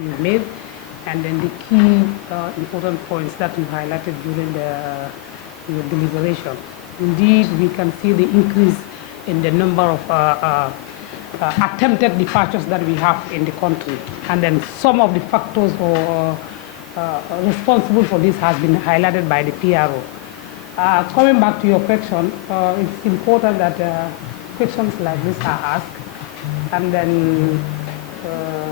you made, and then the key important points that you highlighted during your deliberation. Indeed, we can see the increase in the number of attempted departures that we have in the country, and then some of the factors responsible for this has been highlighted by the PRO. Coming back to your question, it's important that questions like this are asked, and then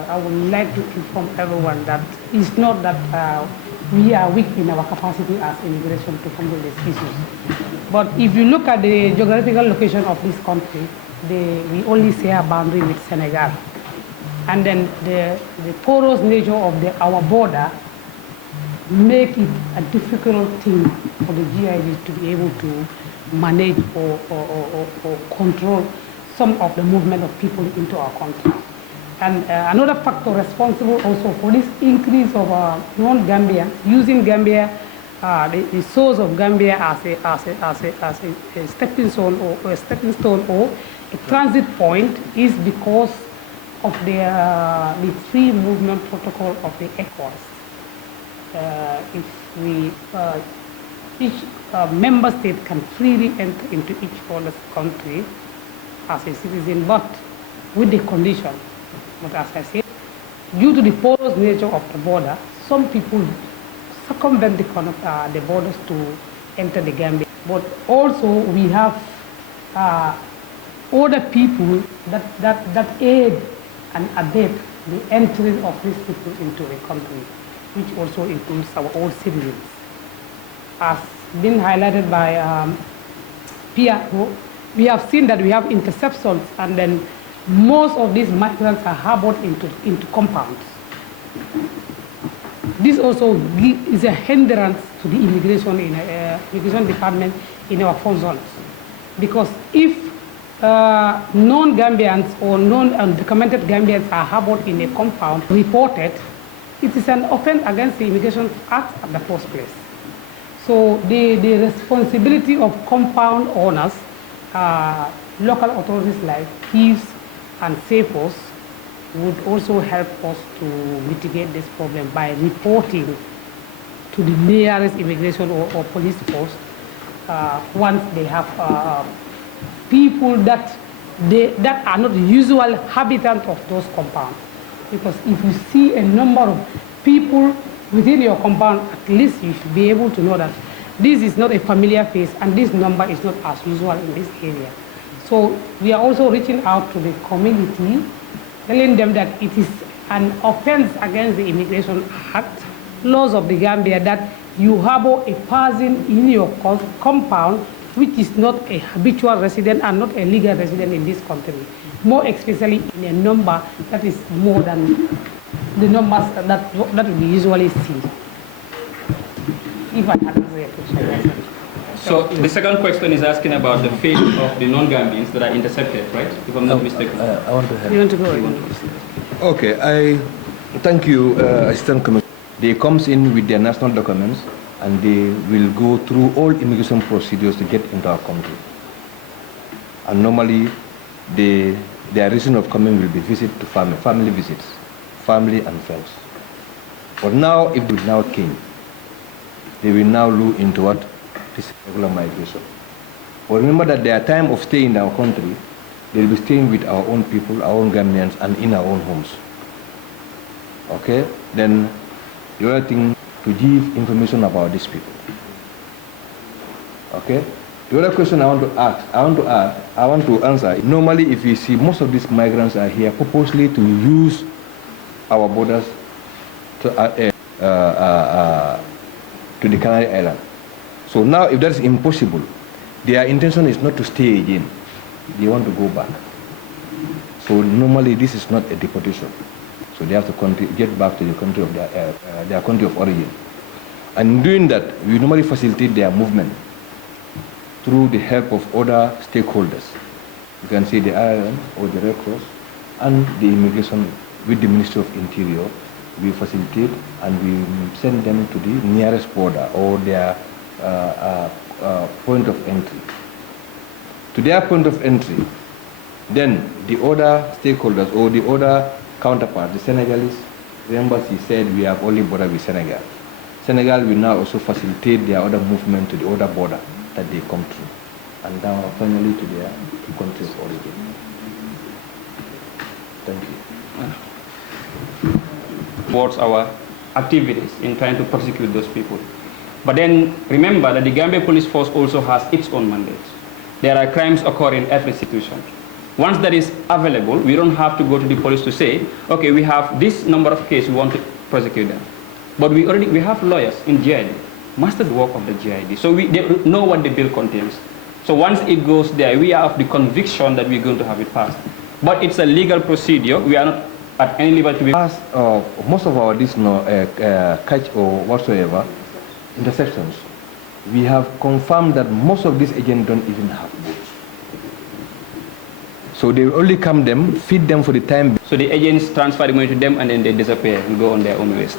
I would like to inform everyone that it's not that we are weak in our capacity as immigration to handle these issues. But if you look at the geographical location of this country, we only share a boundary with Senegal. And then the porous nature of our border make it a difficult thing for the GID to be able to manage or control some of the movement of people into our country. And another factor responsible also for this increase of non-Gambians using Gambia, the source of Gambia as a stepping stone or a transit point is because of the free movement protocol of the ECOWAS. Each member state can freely enter into each other's country as a citizen, but with the condition. But as I said, due to the porous nature of the border, some people circumvent the borders to enter the Gambia. But also we have other people that aid and abet the entry of these people into the country, which also includes our own citizens. As been highlighted by PRO, we have seen that we have interceptions, and then most of these migrants are harbored into compounds. This also is a hindrance to the immigration department in our four zones. Because if non-Gambians or non-undocumented Gambians are harbored in a compound reported, it is an offense against the Immigration Act at the first place. So the responsibility of compound owners, local authorities like thieves and safers, would also help us to mitigate this problem by reporting to the nearest immigration or police force once they have people that are not the usual habitant of those compounds. Because if you see a number of people within your compound, at least you should be able to know that this is not a familiar face and this number is not as usual in this area. So we are also reaching out to the community, telling them that it is an offense against the Immigration Act, laws of the Gambia, that you harbor a person in your compound which is not a habitual resident and not a legal resident in this country, more especially in a number that is more than the numbers that we usually see. If I can answer your question. So the second question is asking about the fate of the non-Gambians that are intercepted, right? If I'm not mistaken. I want to help. You want to go? Okay, I thank you, Assistant Commissioner. They comes in with their national documents and they will go through all immigration procedures to get into our country. And normally, their reason of coming will be visit to family visits, family and friends. But now, if they now came, they will now look into what? This regular migration. But remember that their time of stay in our country, they will be staying with our own people, our own Gambians, and in our own homes. Okay? Then the other thing, to give information about these people. Okay? The other question I want to answer. Normally, if you see most of these migrants are here purposely to use our borders to the Canary Islands. So now, if that is impossible, their intention is not to stay again. They want to go back. So normally, this is not a deportation. So they have to get back to the country of their country of origin. And in doing that, we normally facilitate their movement through the help of other stakeholders. You can say the IRM or the Red Cross and the immigration with the Ministry of Interior. We facilitate and we send them to the nearest border or their point of entry. To their point of entry, then the other stakeholders or the other counterparts, the Senegalese, The embassy said we have only border with Senegal. Senegal will now also facilitate their other movement to the other border that they come through, and now finally to their countries of origin. Thank you. Towards our activities in trying to prosecute those people. But then remember that the Gambia Police Force also has its own mandate. There are crimes occurring in every institution. Once that is available, we don't have to go to the police to say, okay, we have this number of cases, we want to prosecute them. But we have lawyers in GID, mastered work of the GID, so they know what the bill contains. So once it goes there, we are of the conviction that we're going to have it passed. But it's a legal procedure. We are not at any liberty to be passed. Most of our catch or whatsoever interceptions, we have confirmed that most of these agents don't even have boats. So they only come them, feed them for the time. So the agents transfer the money to them and then they disappear and go on their own ways.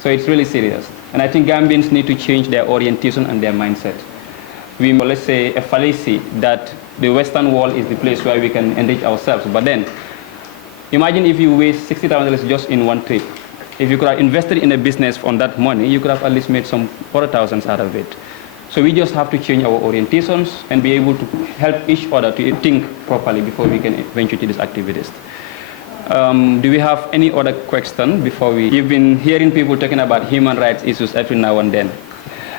So it's really serious. And I think Gambians need to change their orientation and their mindset. We, let's say, a fallacy that the Western world is the place where we can enrich ourselves. But then, imagine if you waste $60,000 just in one trip. If you could have invested in a business on that money, you could have at least made some $4,000 out of it. So we just have to change our orientations and be able to help each other to think properly before we can venture to these activities. Do we have any other question before we? You've been hearing people talking about human rights issues every now and then.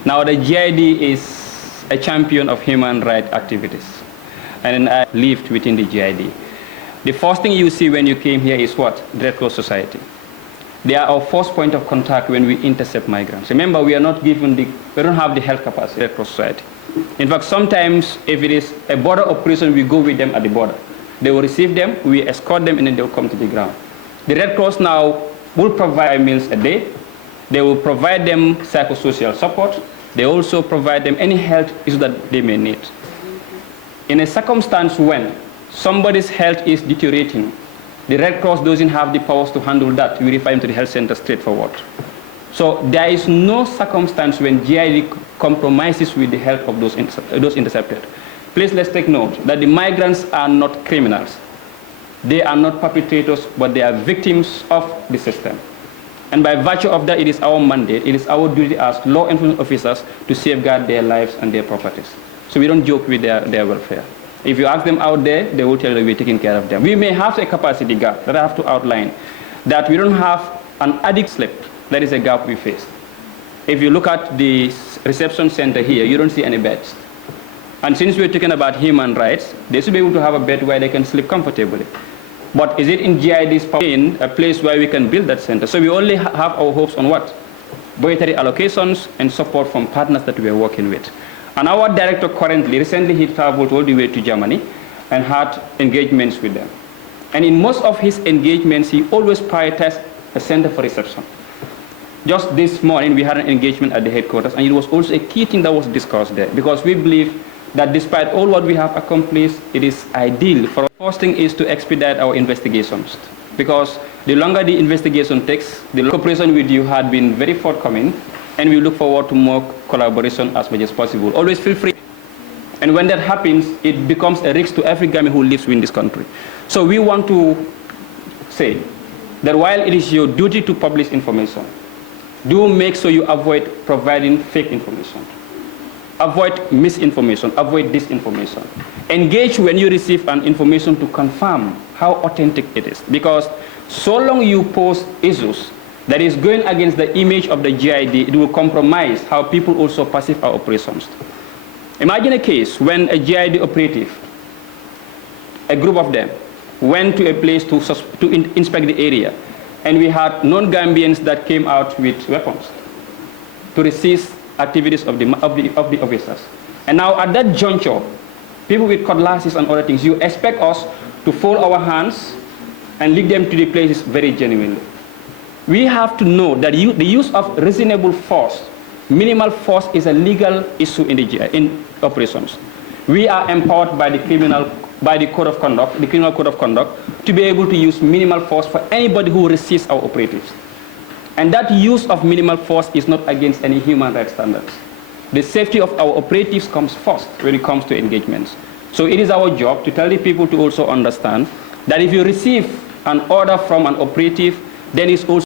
Now the GID is a champion of human rights activities, and I lived within the GID. The first thing you see when you came here is what? Red Cross Society. They are our first point of contact when we intercept migrants. Remember, we don't have the health capacity, Red Cross Society. In fact, sometimes if it is a border operation, we go with them at the border. They will receive them, we escort them, and then they will come to the ground. The Red Cross now will provide meals a day. They will provide them psychosocial support. They also provide them any health issue that they may need. In a circumstance when somebody's health is deteriorating, the Red Cross doesn't have the powers to handle that. We refer them to the health center straightforward. So there is no circumstance when GID compromises with the health of those intercepted. Please let's take note that the migrants are not criminals. They are not perpetrators, but they are victims of the system. And by virtue of that, it is our mandate, it is our duty as law enforcement officers to safeguard their lives and their properties. So we don't joke with their welfare. If you ask them out there, they will tell you that we're taking care of them. We may have a capacity gap that I have to outline, that we don't have an adequate sleep. That is a gap we face. If you look at the reception center here, you don't see any beds. And since we're talking about human rights, they should be able to have a bed where they can sleep comfortably. But is it in GID's power, in a place where we can build that center? So we only have our hopes on what? Budgetary allocations and support from partners that we are working with. And our director recently he traveled all the way to Germany and had engagements with them. And in most of his engagements, he always prioritized a center for reception. Just this morning, we had an engagement at the headquarters, and it was also a key thing that was discussed there, because we believe that despite all what we have accomplished, it is ideal for us. The first thing is to expedite our investigations, because the longer the investigation takes, the cooperation with you had been very forthcoming, and we look forward to more collaboration as much as possible. Always feel free. And when that happens, it becomes a risk to every Gambian who lives in this country. So we want to say that while it is your duty to publish information, do make sure you avoid providing fake information. Avoid misinformation, avoid disinformation. Engage when you receive an information to confirm how authentic it is. Because so long you post issues that is going against the image of the GID, it will compromise how people also perceive our operations. Imagine a case when a GID operative, a group of them, went to a place to inspect the area, and we had non-Gambians that came out with weapons to resist activities of the officers. And now at that juncture, people with cutlasses and other things, you expect us to fold our hands and lead them to the places very genuinely. We have to know that the use of reasonable force, minimal force, is a legal issue in operations. We are empowered by the criminal code of conduct, the criminal code of conduct, to be able to use minimal force for anybody who resists our operatives. And that use of minimal force is not against any human rights standards. The safety of our operatives comes first when it comes to engagements. So it is our job to tell the people to also understand that if you receive an order from an operative, then it's also